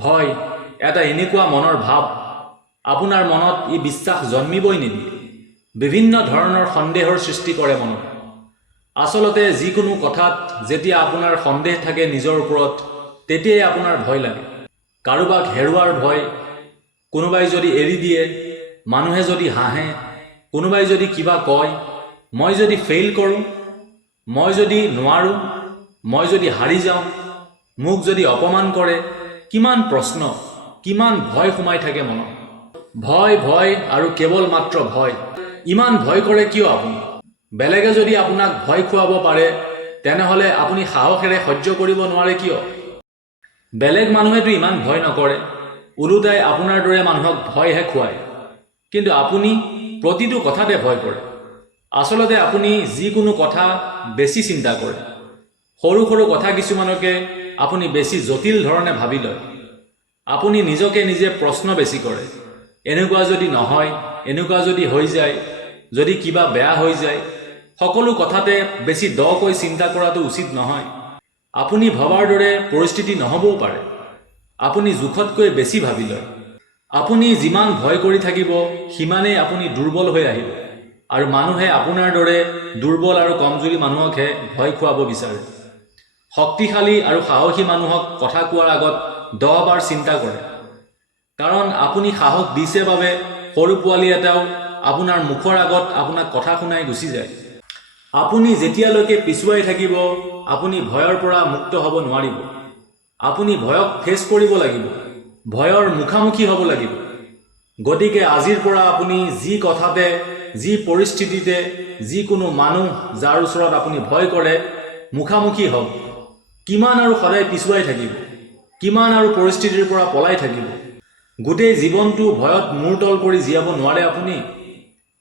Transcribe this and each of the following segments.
ভয় এটা এনেকুৱা মনৰ ভাৱ আপোনাৰ মনত ই বিশ্বাস জন্মিবই নিদিয়ে বিভিন্ন ধৰণৰ সন্দেহৰ সৃষ্টি কৰে মনত আসলতে যিকোনো কথাত যেতিয়া আপোনাৰ সন্দেহ থাকে নিজৰ ওপৰত তেতিয়াই আপোনাৰ ভয় লাগে কাৰোবাক হেৰুৱাৰ ভয় কোনোবাই যদি এৰি দিয়ে মানুহে যদি হাঁহে কোনোবাই যদি কিবা কয় মই যদি ফেইল কৰোঁ মই যদি নোৱাৰোঁ মই যদি হাৰি যাওঁ মোক যদি অপমান কৰে কিমান প্ৰশ্ন কিমান ভয় সোমাই থাকে মনত ভয় ভয় আৰু কেৱল মাত্ৰ ভয় ইমান ভয় কৰে কিয় আপুনি বেলেগে যদি আপোনাক ভয় খুৱাব পাৰে তেনেহলে আপুনি সাহসেৰে সহ্য কৰিব নোৱাৰে কিয় বেলেগ মানুহেতো ইমান ভয় নকৰে উলুটাই আপোনাৰ দৰে মানুহক ভয়হে খুৱায় কিন্তু আপুনি প্ৰতিটো কথাতে ভয় কৰে আসলতে আপুনি যিকোনো কথা বেছি চিন্তা কৰে সৰু সৰু কথা কিছুমানকে আপুনি বেছি জটিল ধৰণে ভাবি লয় আপুনি নিজকে নিজে প্ৰশ্ন বেছি কৰে এনেকুৱা যদি নহয় এনেকুৱা যদি হৈ যায় যদি কিবা বেয়া হৈ যায় সকলো কথাতে বেছি দকৈ চিন্তা কৰাটো উচিত নহয় আপুনি ভবাৰ দৰে পৰিস্থিতি নহবও পাৰে আপুনি জুখতকৈ বেছি ভাবি লয় আপুনি যিমান ভয় কৰি থাকিব সিমানেই আপুনি দুৰ্বল হৈ আহিব আৰু মানুহে আপোনাৰ দৰে দুৰ্বল আৰু কমজোৰি মানুহকহে ভয় খুৱাব বিচাৰে শক্তিশালী আৰু সাহসী মানুহক কথা কোৱাৰ আগত 10 বাৰ চিন্তা কৰে কাৰণ আপুনি সাহস দিছে বাবে সৰু পোৱালি এটাও আপোনাৰ মুখৰ আগত আপোনাক কথা শুনাই গুচি যায় আপুনি যেতিয়ালৈকে পিছুৱাই থাকিব আপুনি ভয়ৰ পৰা মুক্ত হ'ব নোৱাৰিব আপুনি ভয়ক ফেচ কৰিব লাগিব ভয়ৰ মুখামুখি হ'ব লাগিব গতিকে আজিৰ পৰা আপুনি যি কথাতে যি পৰিস্থিতিতে যিকোনো মানুহ যাৰ ওচৰত আপুনি ভয় কৰে মুখামুখি হ'ব কিমান আৰু সদায় পিছুৱাই থাকিব কিমান আৰু পৰিস্থিতিৰ পৰা পলাই থাকিব গোটেই জীৱনটো ভয়ত মূৰতল কৰি জীয়াব নোৱাৰে আপুনি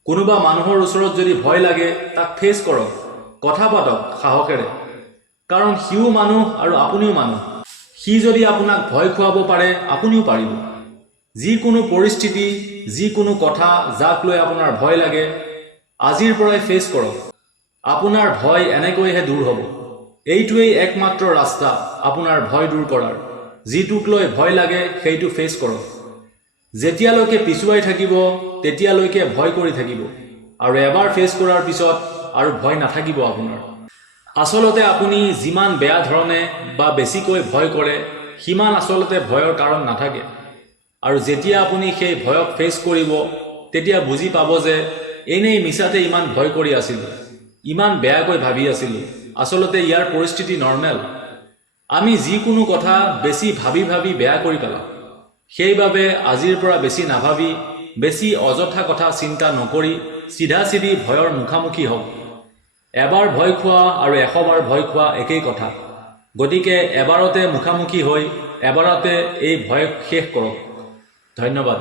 কোনোবা মানুহৰ ওচৰত যদি ভয় লাগে তাক ফেচ কৰক কথা পাতক সাহসেৰে কাৰণ সিও মানুহ আৰু আপুনিও মানুহ সি যদি আপোনাক ভয় খুৱাব পাৰে আপুনিও পাৰিব যিকোনো পৰিস্থিতি যিকোনো কথা যাক লৈ আপোনাৰ ভয় লাগে আজিৰ পৰাই ফেচ কৰক আপোনাৰ ভয় এনেকৈহে দূৰ হ'ব এইটোৱেই একমাত্ৰ ৰাস্তা আপোনাৰ ভয় দূৰ কৰাৰ যিটোক লৈ ভয় লাগে সেইটো ফেচ কৰক যেতিয়ালৈকে পিছুৱাই থাকিব তেতিয়ালৈকে ভয় কৰি থাকিব আৰু এবাৰ ফেচ কৰাৰ পিছত আৰু ভয় নাথাকিব আপোনাৰ আসলতে আপুনি যিমান বেয়া ধৰণে বা বেছিকৈ ভয় কৰে সিমান আসলতে ভয়ৰ কাৰণ নাথাকে আৰু যেতিয়া আপুনি সেই ভয়ক ফেচ কৰিব তেতিয়া বুজি পাব যে এনেই মিছাতে ইমান ভয় কৰি আছিলোঁ ইমান বেয়াকৈ ভাবি আছিলোঁ আসলতে ইয়াৰ পৰিস্থিতি নৰ্মেল আমি যিকোনো কথা বেছি ভাবি ভাবি বেয়া কৰি পেলাওঁ সেইবাবে আজিৰ পৰা বেছি নাভাবি বেছি অযথা কথা চিন্তা নকৰি চিধা চিধি ভয়ৰ মুখামুখি হওক এবাৰ ভয় খোৱা আৰু 100 বাৰ ভয় খোৱা একেই কথা গতিকে এবাৰতে মুখামুখি হৈ এবাৰতে এই ভয় শেষ কৰক ধন্যবাদ